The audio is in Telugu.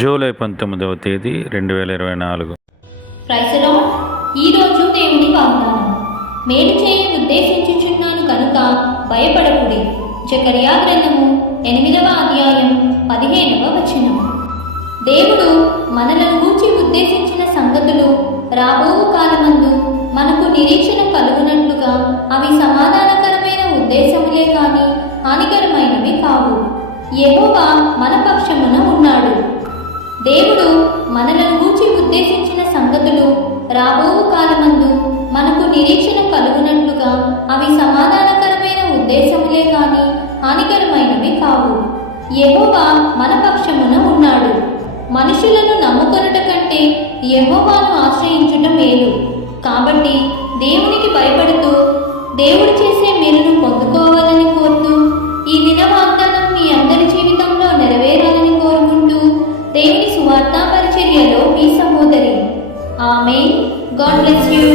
జూలై 19వ తేదీ 2024. Praise lord. ఈరోజు దేవుని వాగ్దానం. మేలు చేయ ఉద్దేశించుచున్నాను కనుక భయపడకుడి. జకర్యా గ్రంథము 8వ అధ్యాయం 15వ వచనం. దేవుడు మనలను గూర్చి ఉద్దేశించిన సంగతులు రాబో కాలమందు మనకు నిరీక్షణ కలుగునట్లుగా అవి సమాధానకరమైన ఉద్దేశములే కాని హానికరమైనవి కావు. యెహోవా మన పక్షమున ఉన్నాడు. దేవుడు మనలను గూర్చి ఉద్దేశించిన సంగతులు రాబో కాలమందు మనకు నిరీక్షణ కలుగునట్లుగా అవి సమాధానకరమైన ఉద్దేశములే కాని హానికరమైనవి కావు. యెహోవా మన పక్షమున ఉన్నాడు. మనుషులను నమ్ముకొనుట కంటే యెహోవాను ఆశ్రయించుట మేలు. కాబట్టి దేవునికి భయపడుతూ దేవుడు చేసే మేలును పొందుకోవాలని కోరుతూ ఈ దిన వాగ్దానం మీ అందరి జీవితంలో నెరవేరాలని కోరుకుంటూ దేవుని సువార్తా పరిచర్యలో మీ సహోదరి. ఆమేన్. God bless you.